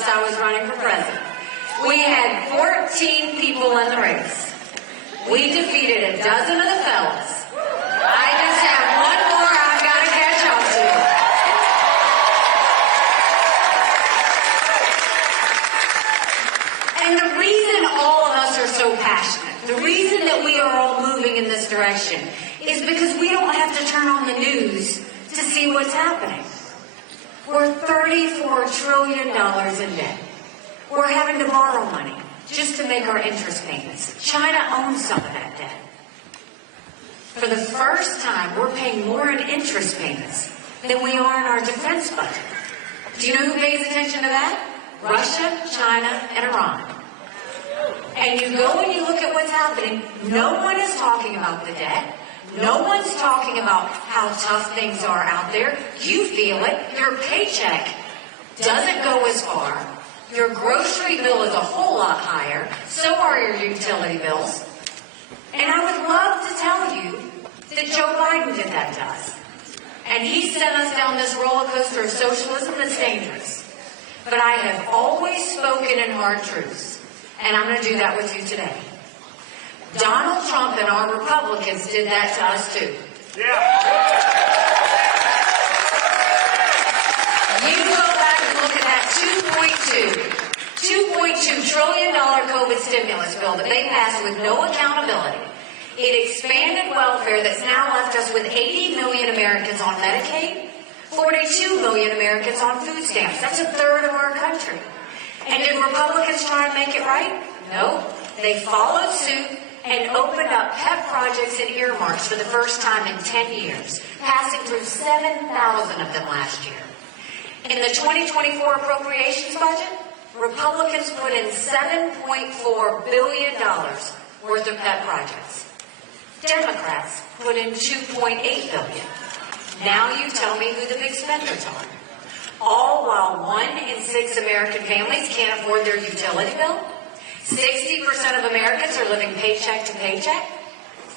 announced I was running for president. We had 14 people in the race. We defeated a dozen of the fellas. I just have one more I've got to catch up to. And the reason all of us are so passionate, the reason that we are all moving in this direction, is because we don't have to turn on the news to see what's happening. We're $34 trillion in debt. We're having to borrow money just to make our interest payments. China owns some of that debt. For the first time, we're paying more in interest payments than we are in our defense budget. Do you know who pays attention to that? Russia, China, and Iran. And you go and you look at what's happening, no one is talking about the debt. No one's talking about how tough things are out there. You feel it. Your paycheck doesn't go as far. Your grocery bill is a whole lot higher. So are your utility bills. And I would love to tell you that Joe Biden did that to us. And he sent us down this roller coaster of socialism that's dangerous. But I have always spoken in hard truths. And I'm going to do that with you today. Donald Trump and our Republicans did that to us too. Yeah. You go back and look at that $2.2 trillion COVID stimulus bill that they passed with no accountability. It expanded welfare that's now left us with 80 million Americans on Medicaid, 42 million Americans on food stamps. That's a third of our country. And did Republicans try and make it right? No. They followed suit and opened up pet projects and earmarks for the first time in 10 years, passing through 7,000 of them last year. In the 2024 appropriations budget, Republicans put in $7.4 billion worth of pet projects. Democrats put in $2.8 billion. Now you tell me who the big spenders are. All while 1 in 6 American families can't afford their utility bill. 60% of Americans are living paycheck to paycheck.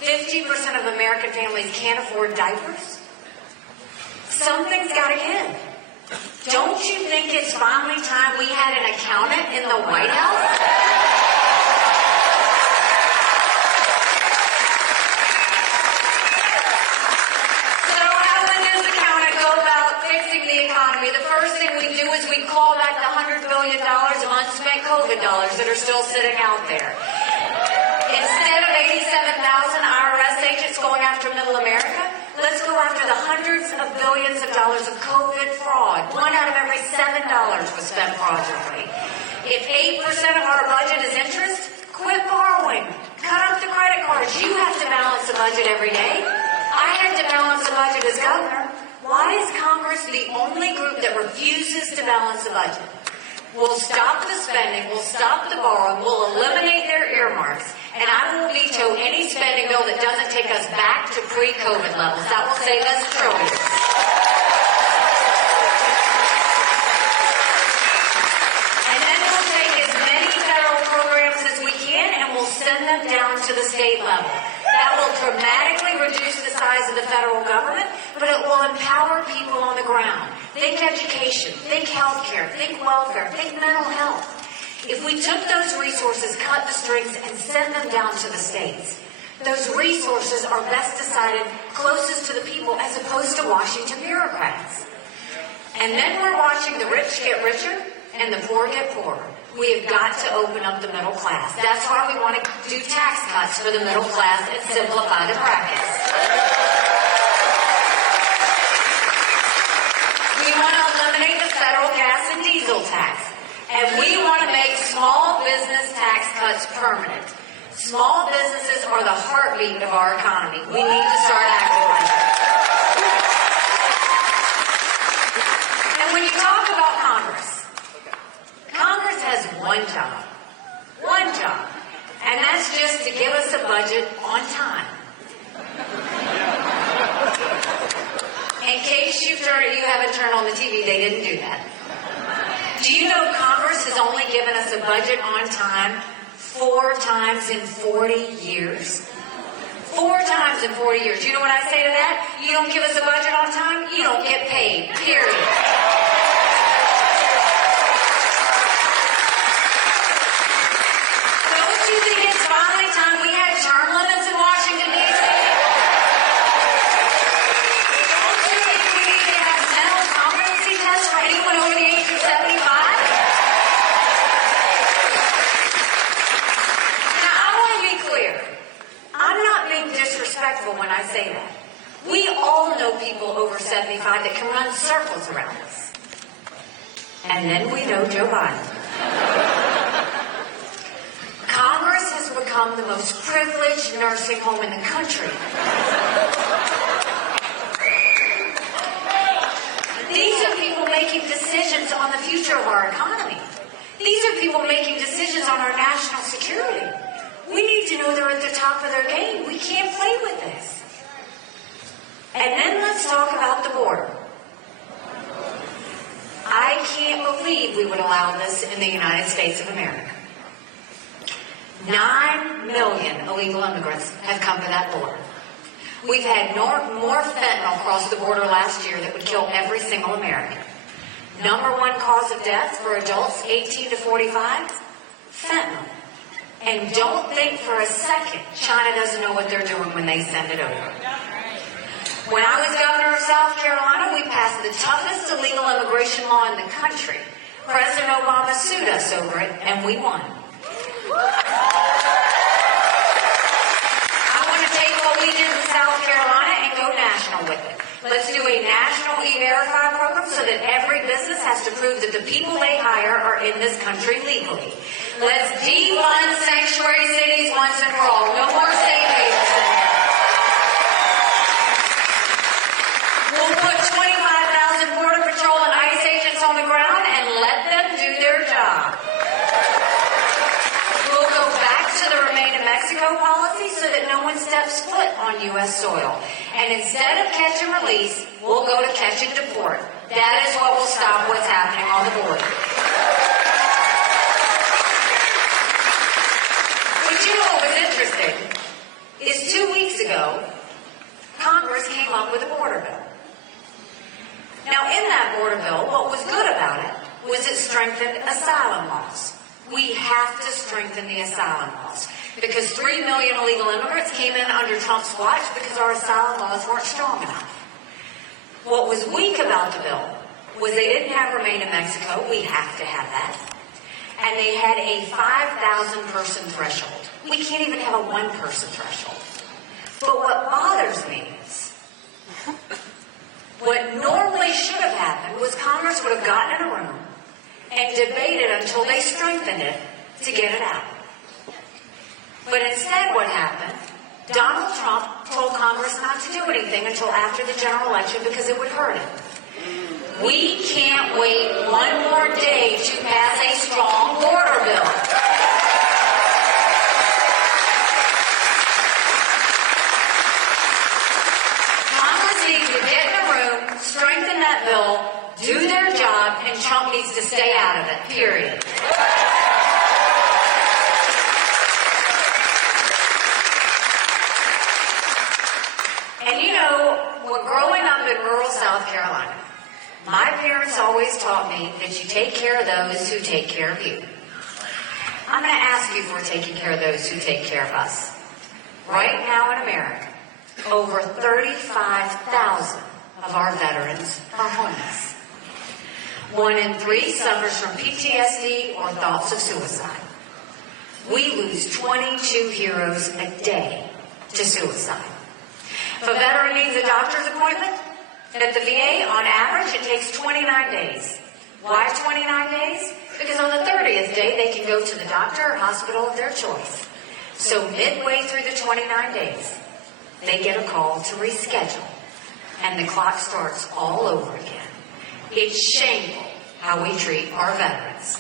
50% of American families can't afford diapers. Something's got to give. Don't you think it's finally time we had an accountant in the White House? So how would this accountant go about fixing the economy? The first thing we do is we call back the $100 billion of unspent COVID dollars that are still sitting out there. Instead of 87,000 IRS agents going after middle America, let's go after the hundreds of billions of dollars of COVID fraud. 1 out of every $7 was spent fraudulently. If 8% of our budget is interest, quit borrowing. Cut up the credit cards. You have to balance the budget every day. I had to balance the budget as governor. Why is Congress the only group that refuses to balance the budget? We'll stop the spending, we'll stop the borrowing, we'll eliminate their earmarks, and I will veto any spending bill that doesn't take us back to pre-COVID levels. That will save us trillions. And then we'll take as many federal programs as we can and we'll send them down to the state level. That will dramatically reduce the size of the federal government, but it will empower people on the ground. Think education, think healthcare, think welfare, think mental health. If we took those resources, cut the strings, and send them down to the states, those resources are best decided closest to the people as opposed to Washington bureaucrats. And then we're watching the rich get richer and the poor get poorer. We have got to open up the middle class. That's why we want to do tax cuts for the middle class and simplify the brackets. We want to eliminate the federal gas and diesel tax. And we want to make small business tax cuts permanent. Small businesses are the heartbeat of our economy. We need to start acting like it. And when you talk about Congress, Congress has one job. One job. And that's just to give us a budget on time. In case you haven't turned on the TV, they didn't do that. Do you know Congress has only given us a budget on time 4 times in 40 years? 4 times in 40 years. You know what I say to that? You don't give us a budget on time, you don't get paid. Period. can run circles around us. And then we know Joe Biden. Congress has become the most privileged nursing home in the country. These are people making decisions on the future of our economy. These are people making decisions on our national security. We need to know they're at the top of their game. We can't play with this. And then let's talk about the border. I can't believe we would allow this in the United States of America. 9 million illegal immigrants have come to that border. We've had more fentanyl cross the border last year that would kill every single American. Number one cause of death for adults 18 to 45, fentanyl. And don't think for a second China doesn't know what they're doing when they send it over. When I was governor of South Carolina, we passed the toughest illegal immigration law in the country. President Obama sued us over it, and we won. I want to take what we did in South Carolina and go national with it. Let's do a national E-Verify program so that every business has to prove that the people they hire are in this country legally. Let's defund sanctuary cities once and for all. No more safe havens in there. We'll put 25,000 Border Patrol and ICE agents on the ground and let them do their job. We'll go back to the Remain in Mexico policy so that no one steps foot on U.S. soil. And instead of catch and release, we'll go to catch and deport. That is what will stop what's happening on the border. But you know what was interesting is 2 weeks ago, Congress came up with a border bill. Now, in that border bill, what was good about it was it strengthened asylum laws. We have to strengthen the asylum laws because 3 million illegal immigrants came in under Trump's watch because our asylum laws weren't strong enough. What was weak about the bill was they didn't have Remain in Mexico. We have to have that. And they had a 5,000 person threshold. We can't even have a 1 person threshold. But what bothers me is what normally should have happened was Congress would have gotten in a room and debated until they strengthened it to get it out. But instead what happened, Donald Trump told Congress not to do anything until after the general election because it would hurt it. We can't wait one more day to pass a strong border bill. Needs to get in a room, strengthen that bill, do their job, and Trump needs to stay out of it, period. And you know, when growing up in rural South Carolina, my parents always taught me that you take care of those who take care of you. I'm going to ask you if we're taking care of those who take care of us. Right now in America, over 35,000 of our veterans are homeless. 1 in 3 suffers from PTSD or thoughts of suicide. We lose 22 heroes a day to suicide. If a veteran needs a doctor's appointment at the VA, on average, it takes 29 days. Why 29 days? Because on the 30th day, they can go to the doctor or hospital of their choice. So midway through the 29 days, they get a call to reschedule, and the clock starts all over again. It's shameful how we treat our veterans.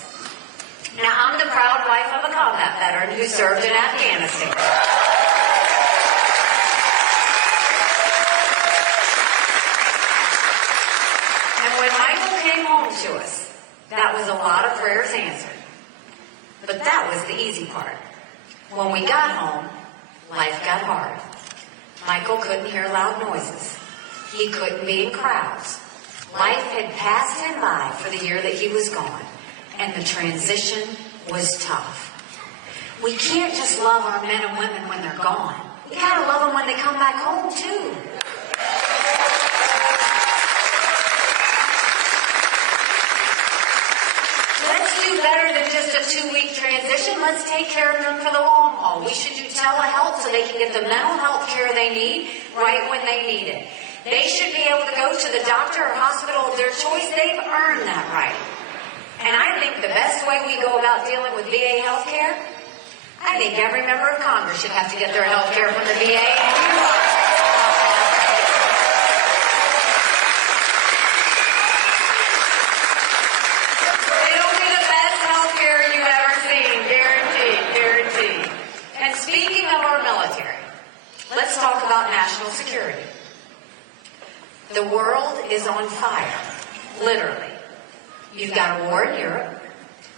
Now, I'm the proud wife of a combat veteran who served in Afghanistan. And when Michael came home to us, that was a lot of prayers answered. But that was the easy part. When we got home, life got hard. Michael couldn't hear loud noises. He couldn't be in crowds. Life had passed him by for the year that he was gone, and the transition was tough. We can't just love our men and women when they're gone. We gotta love them when they come back home, too. Let's do better than just a 2-week transition. Let's take care of them for the long haul. We should do telehealth so they can get the mental health care they need right when they need it. They should be able to go to the doctor or hospital of their choice. They've earned that right. And I think the best way we go about dealing with VA health care, I think every member of Congress should have to get their health care from the VA. It'll be the best health care you've ever seen. Guaranteed. Guaranteed. And speaking of our military, let's talk about national security. The world is on fire, literally. You've got a war in Europe.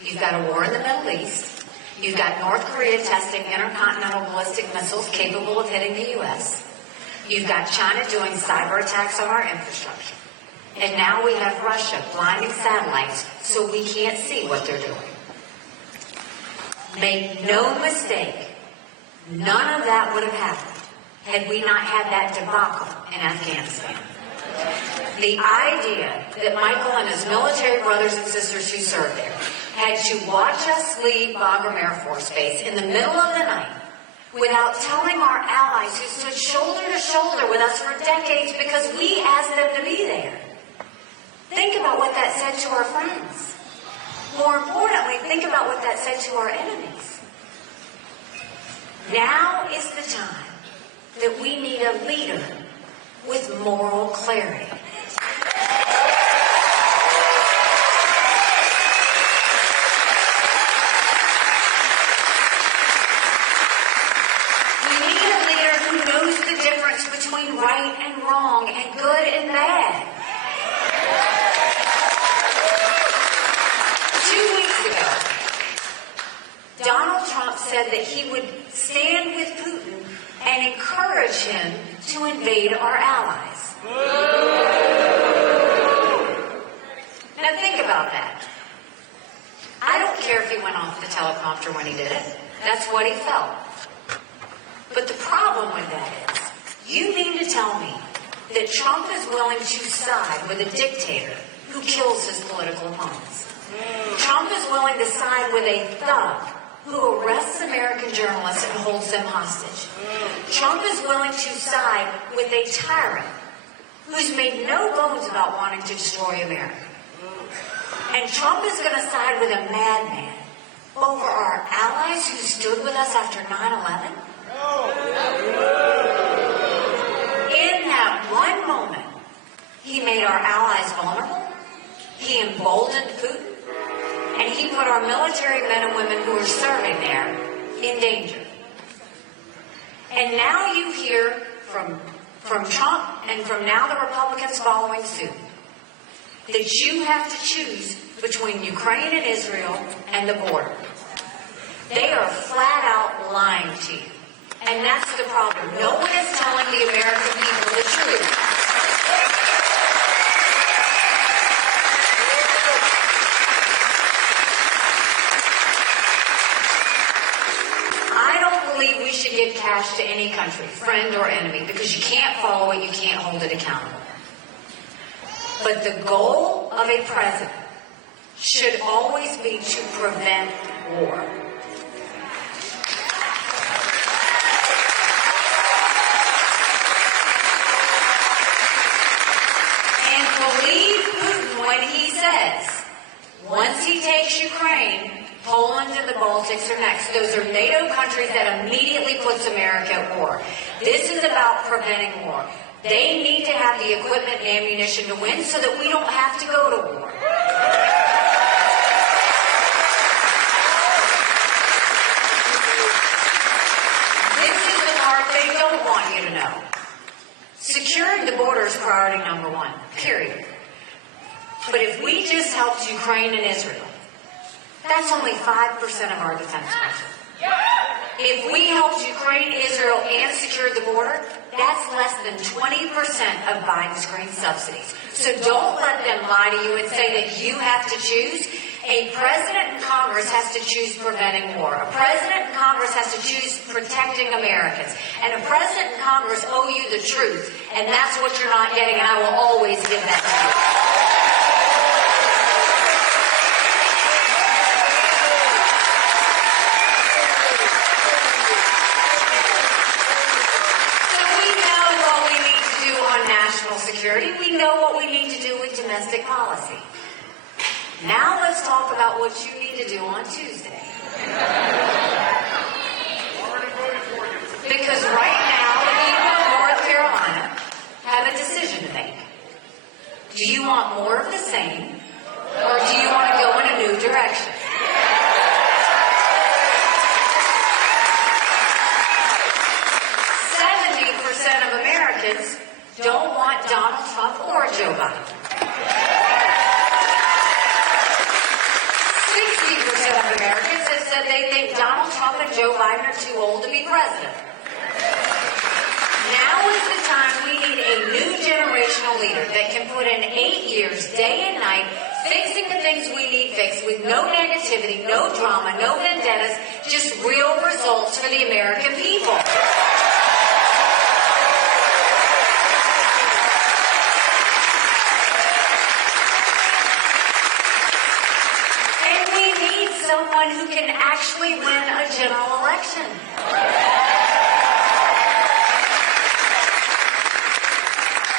You've got a war in the Middle East. You've got North Korea testing intercontinental ballistic missiles capable of hitting the U.S. You've got China doing cyber attacks on our infrastructure. And now we have Russia blinding satellites so we can't see what they're doing. Make no mistake, none of that would have happened had we not had that debacle in Afghanistan. The idea that Michael and his military brothers and sisters who served there had to watch us leave Bagram Air Force Base in the middle of the night without telling our allies who stood shoulder to shoulder with us for decades because we asked them to be there. Think about what that said to our friends. More importantly, think about what that said to our enemies. Now is the time that we need a leader with moral clarity. We need a leader who knows the difference between right and wrong and good and bad. 2 weeks ago, Donald Trump said that he would stand with Putin and encourage him to invade our allies. Now think about that. I don't care if he went off the teleprompter when he did it. That's what he felt. But the problem with that is, you mean to tell me that Trump is willing to side with a dictator who kills his political opponents? Trump is willing to side with a thug who arrests American journalists and holds them hostage. Trump is willing to side with a tyrant who's made no bones about wanting to destroy America. And Trump is going to side with a madman over our allies who stood with us after 9/11? In that one moment, he made our allies vulnerable, he emboldened Putin, and he put our military men and women who are serving there in danger. And now you hear from Trump and from now the Republicans following suit that you have to choose between Ukraine and Israel and the border. They are flat out lying to you. And that's the problem. No one is telling the American people the truth. We should give cash to any country, friend or enemy, because you can't follow it, you can't hold it accountable. But the goal of a president should always be to prevent war. And believe Putin when he says, once he takes Ukraine, Poland and the Baltics are next. Those are NATO countries that immediately puts America at war. This is about preventing war. They need to have the equipment and ammunition to win so that we don't have to go to war. This is the part they don't want you to know. Securing the border is priority number one, period. But if we just helped Ukraine and Israel, that's only 5% of our defense budget. If we helped Ukraine, Israel, and secured the border, that's less than 20% of Biden's green subsidies. So don't let them lie to you and say that you have to choose. A president and Congress has to choose preventing war. A president and Congress has to choose protecting Americans. And a president and Congress owe you the truth. And that's what you're not getting, and I will always give that to you. policy. Now let's talk about what you need to do on Tuesday. Because right now, the people of North Carolina have a decision to make. Do you want more of the same, or do you want to go in a new direction? 70% of Americans don't want Donald Trump or Joe Biden. 60% of Americans have said they think Donald Trump and Joe Biden are too old to be president. Now is the time we need a new generational leader that can put in 8 years, day and night, fixing the things we need fixed with no negativity, no drama, no vendettas, just real results for the American people. And we need someone who can actually win a general election.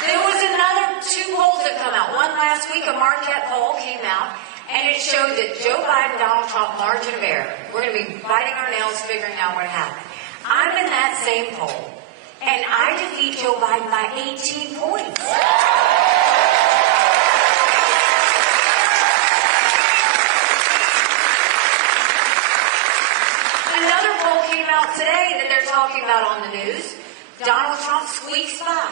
There was another 2 polls that come out. One last week, a Marquette poll came out, and it showed that Joe Biden, Donald Trump, margin of error. We're going to be biting our nails figuring out what happened. I'm in that same poll, and I defeat Joe Biden by 18 points. Another poll came out today that they're talking about on the news. Donald Trump squeaks by.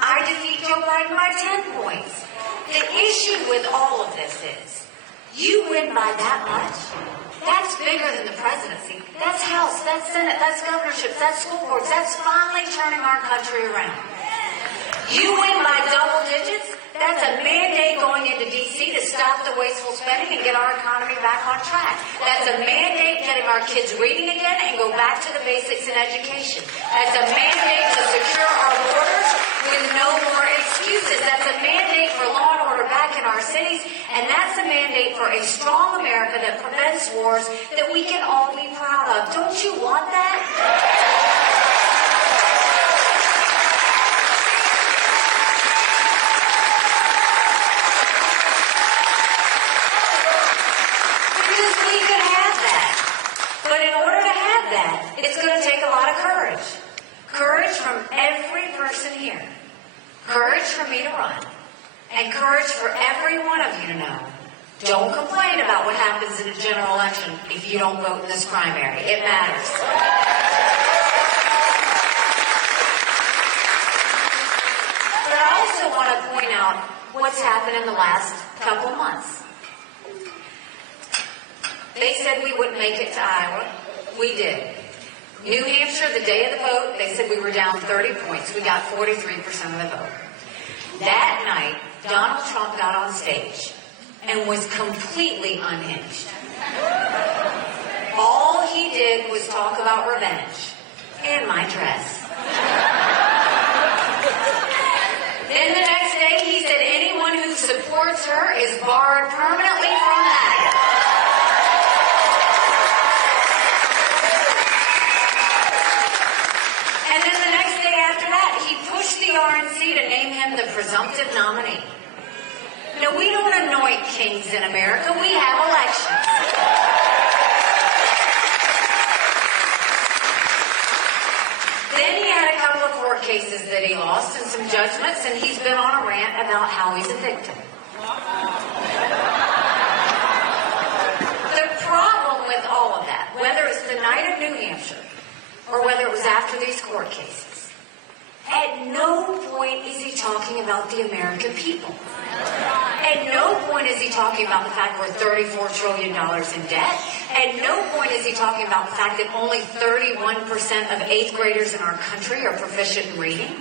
I defeat Joe Biden by 10 points. The issue with all of this is, you win by that much. That's bigger than the presidency. That's House, that's Senate, that's governorships, that's school boards. That's finally turning our country around. You win by double digits. That's a mandate going into D.C. to stop the wasteful spending and get our economy back on track. That's a mandate getting our kids reading again and go back to the basics in education. That's a mandate to secure our borders with no more excuses. That's a mandate for law and order back in our cities. And that's a mandate for a strong America that prevents wars that we can all be proud of. Don't you want that? It's going to take a lot of courage. Courage from every person here. Courage for me to run. And courage for every one of you to know. Don't complain about what happens in a general election if you don't vote in this primary. It matters. But I also want to point out what's happened in the last couple months. They said we wouldn't make it to Iowa. We did. New Hampshire, the day of the vote, they said we were down 30 points. We got 43% of the vote. That night, Donald Trump got on stage and was completely unhinged. All he did was talk about revenge and my dress. Then the next day, he said anyone who supports her is barred permanently from MAGA. The RNC to name him the presumptive nominee. No, we don't anoint kings in America. We have elections. Then he had a couple of court cases that he lost and some judgments, and he's been on a rant about how he's a victim. The problem with all of that, whether it's the night of New Hampshire or whether it was after these court cases, at no point is he talking about the American people. At no point is he talking about the fact we're $34 trillion in debt. At no point is he talking about the fact that only 31% of 8th graders in our country are proficient in reading.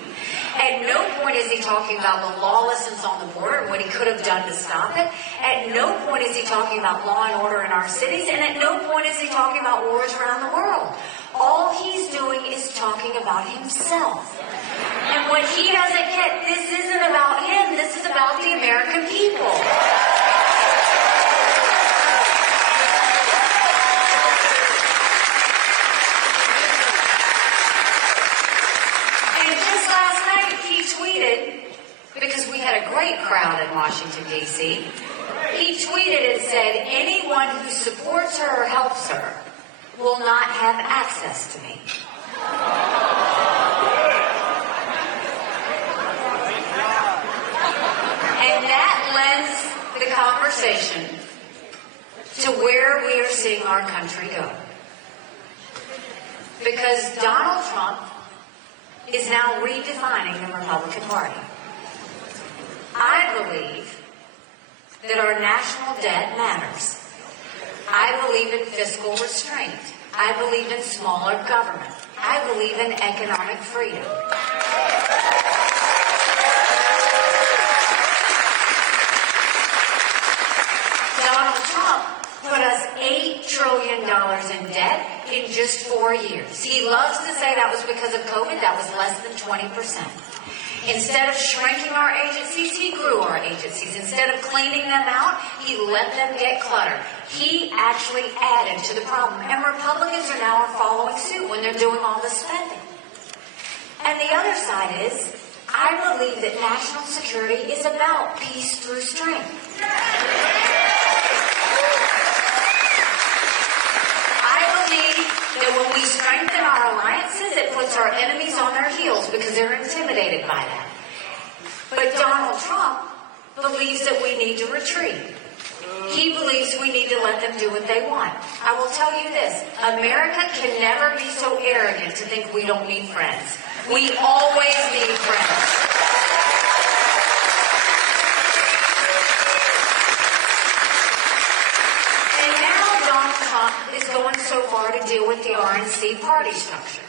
At no point is he talking about the lawlessness on the border and what he could have done to stop it. At no point is he talking about law and order in our cities. And at no point is he talking about wars around the world. All he's doing is talking about himself. And what he doesn't get, this isn't about him. This is about the American people. And just last night, he tweeted, because we had a great crowd in Washington, D.C., D.C., he tweeted and said, anyone who supports her or helps her will not have access to me. And that lends the conversation to where we are seeing our country go. Because Donald Trump is now redefining the Republican Party. I believe that our national debt matters. I believe in fiscal restraint. I believe in smaller government. I believe in economic freedom. Donald Trump put us $8 trillion in debt in just 4 years. He loves to say that was because of COVID. That was less than 20%. Instead of shrinking our agencies, he grew our agencies. Instead of cleaning them out, he let them get cluttered. He actually added to the problem. And Republicans are now following suit when they're doing all the spending. And the other side is, I believe that national security is about peace through strength. I believe that when we strengthen our alliances, it puts our enemies on their heels because they're intimidated by that. But Donald Trump believes that we need to retreat. He believes we need to let them do what they want. I will tell you this, America can never be so arrogant to think we don't need friends. We always need friends. And now Donald Trump is going so far to deal with the RNC party structure.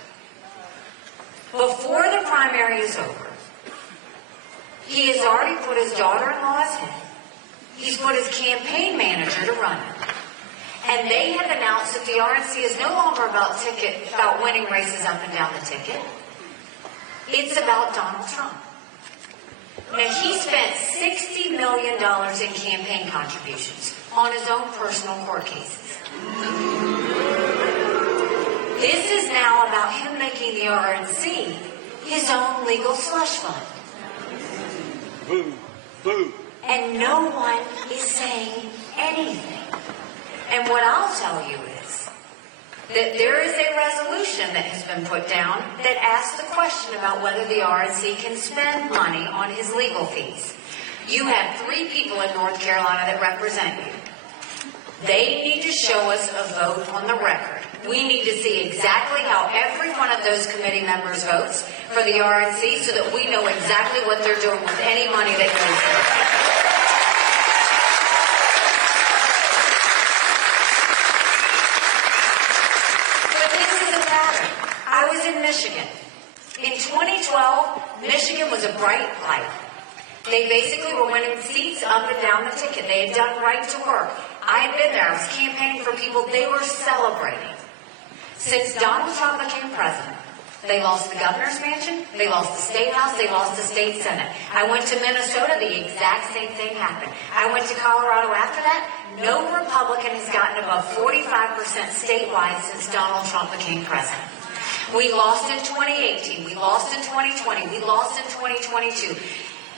Before the primary is over, he has already put his daughter-in-law's head. He's put his campaign manager to run it. And they have announced that the RNC is no longer about winning races up and down the ticket. It's about Donald Trump. Now, he spent $60 million in campaign contributions on his own personal court cases. This is now about him making the RNC his own legal slush fund. Boo, boo. And no one is saying anything. And what I'll tell you is that there is a resolution that has been put down that asks the question about whether the RNC can spend money on his legal fees. You have 3 people in North Carolina that represent you. They need to show us a vote on the record. We need to see exactly how every one of those committee members votes for the RNC so that we know exactly what they're doing with any money that goes there. I was in Michigan. In 2012, Michigan was a bright light. They basically were winning seats up and down the ticket. They had done right to work. I had been there. I was campaigning for people. They were celebrating. Since Donald Trump became president, they lost the governor's mansion, they lost the state house, they lost the state senate. I went to Minnesota, the exact same thing happened. I went to Colorado after that. No Republican has gotten above 45% statewide since Donald Trump became president. We lost in 2018. We lost in 2020. We lost in 2022.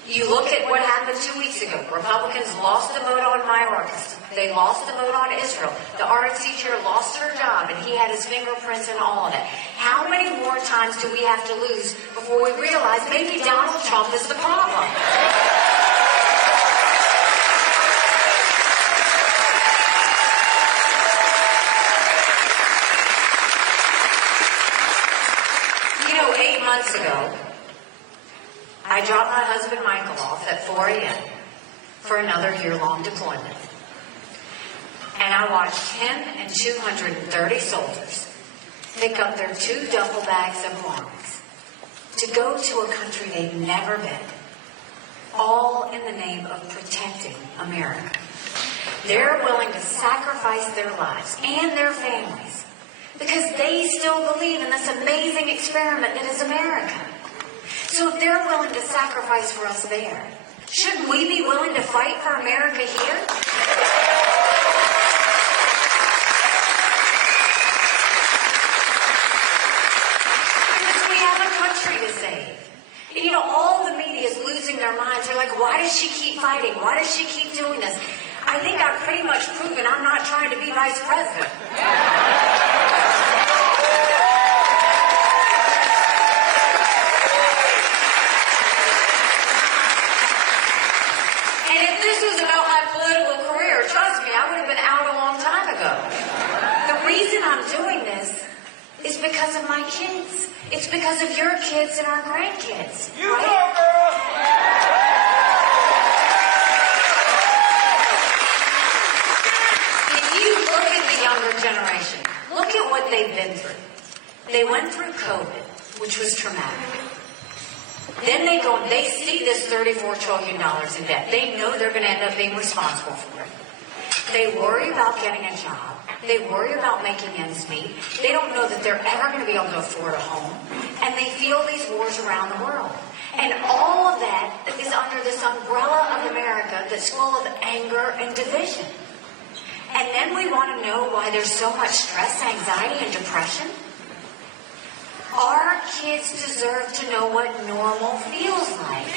You look at what happened 2 weeks ago. Republicans lost the vote on minorities. They lost the vote on Israel. The RNC chair lost her job, and he had his fingerprints in all of it. How many more times do we have to lose before we realize maybe Donald Trump is the problem? You know, 8 months ago, I dropped my husband Michael off at 4 a.m. for another year-long deployment. And I watched him and 230 soldiers pick up their 2 duffel bags of arms to go to a country they've never been, all in the name of protecting America. They're willing to sacrifice their lives and their families because they still believe in this amazing experiment that is America. So if they're willing to sacrifice for us there, shouldn't we be willing to fight for America here? Because we have a country to save. And you know, all the media is losing their minds. They're like, why does she keep fighting? Why does she keep doing this. I think I've pretty much proven I'm not trying to be vice president. And if this was about my political career, trust me, I would have been out a long time ago. The reason I'm doing this is because of my kids. It's because of your kids and our grandkids. You right? go, girl! If you look at the younger generation, look at what they've been through. They went through COVID, which was traumatic. Then they see this $34 trillion in debt. They know they're going to end up being responsible for it. They worry about getting a job. They worry about making ends meet. They don't know that they're ever going to be able to afford a home. And they feel these wars around the world. And all of that is under this umbrella of America that's full of anger and division. And then we want to know why there's so much stress, anxiety, and depression. Our kids deserve to know what normal feels like.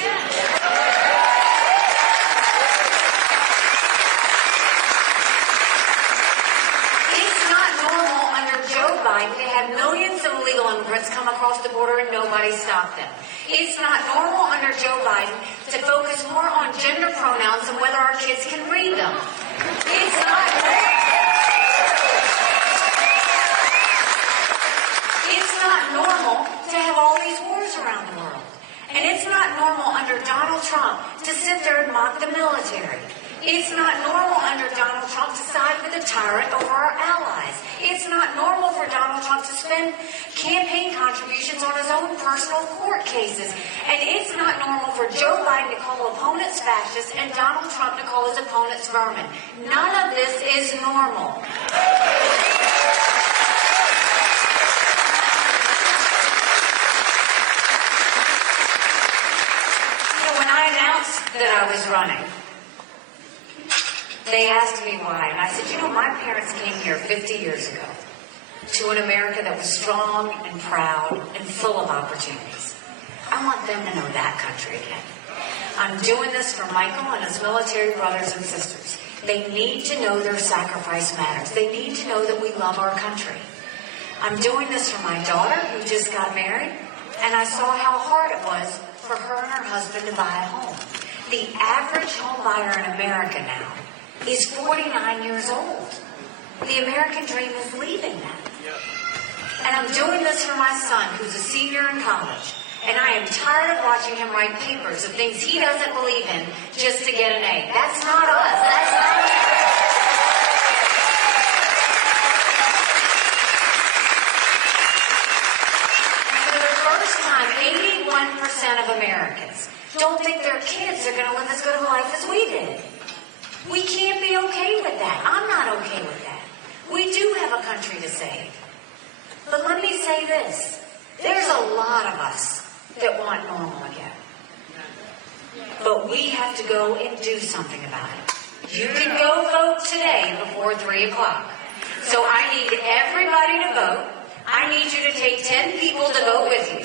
It's not normal under Joe Biden to have millions of illegal immigrants come across the border and nobody stopped them. It's not normal under Joe Biden to focus more on gender pronouns and whether our kids can read them. It's not normal to have all these wars around the world. And it's not normal under Donald Trump to sit there and mock the military. It's not normal under Donald Trump to side with a tyrant over our allies. It's not normal for Donald Trump to spend campaign contributions on his own personal court cases. And it's not normal for Joe Biden to call opponents fascists and Donald Trump to call his opponents vermin. None of this is normal. That I was running. They asked me why, and I said, my parents came here 50 years ago to an America that was strong and proud and full of opportunities. I want them to know that country again. I'm doing this for Michael and his military brothers and sisters. They need to know their sacrifice matters. They need to know that we love our country. I'm doing this for my daughter who just got married, and I saw how hard it was for her and her husband to buy a home. The average home buyer in America now is 49 years old. The American dream is leaving them. And I'm doing this for my son, who's a senior in college. And I am tired of watching him write papers of things he doesn't believe in just to get an A. That's not us. That's not And for the first time, 81% of Americans don't think their kids are going to live as good of a life as we did. We can't be okay with that. I'm not okay with that. We do have a country to save. But let me say this. There's a lot of us that want normal again. But we have to go and do something about it. You can go vote today before 3 o'clock. So I need everybody to vote. I need you to take 10 people to vote with you.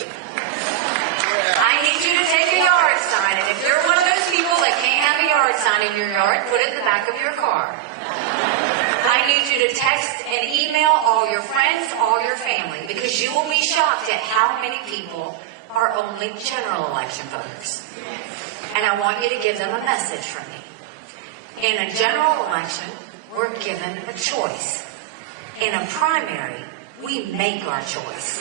I need you to take a yard sign, and if you're one of those people that can't have a yard sign in your yard, put it in the back of your car. I need you to text and email all your friends, all your family, because you will be shocked at how many people are only general election voters. And I want you to give them a message from me. In a general election, we're given a choice. In a primary, we make our choice.